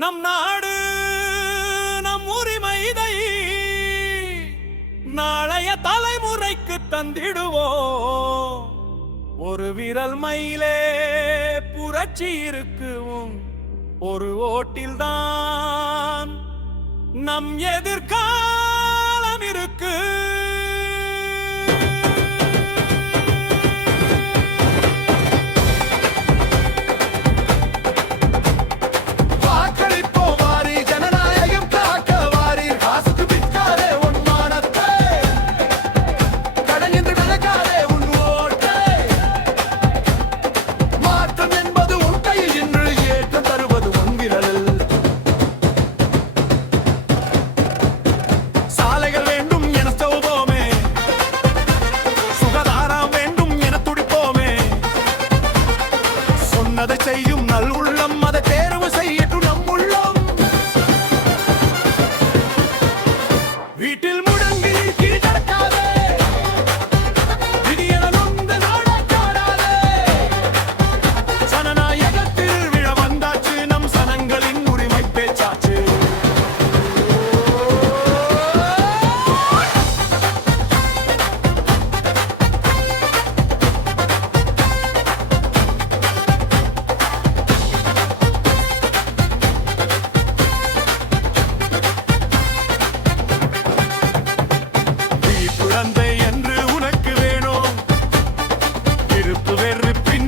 நம் நாடு நம் உரிமை இதை நாளைய தலைமுறைக்கு தந்திடுவோம். ஒரு விரல் மயிலே புரட்சி இருக்கும், ஒரு ஓட்டில்தான் நம் எதிர்காலம் இருக்கு. அதை செய்யும் நல் உள்ளம் அதை தேர்வு செய்யட்டும் நம் உள்ளம். வீட்டில் முடங்கி நடக்காதே, விதியென நொந்து நாடக்காடாதே. சனநாயகத்தில் விழ வந்தாச்சு, நம் சனங்களின் உரிமை பேச்சாச்சு. குழந்தை என்று உனக்கு வேணும், இருப்பு வெறுப்பின்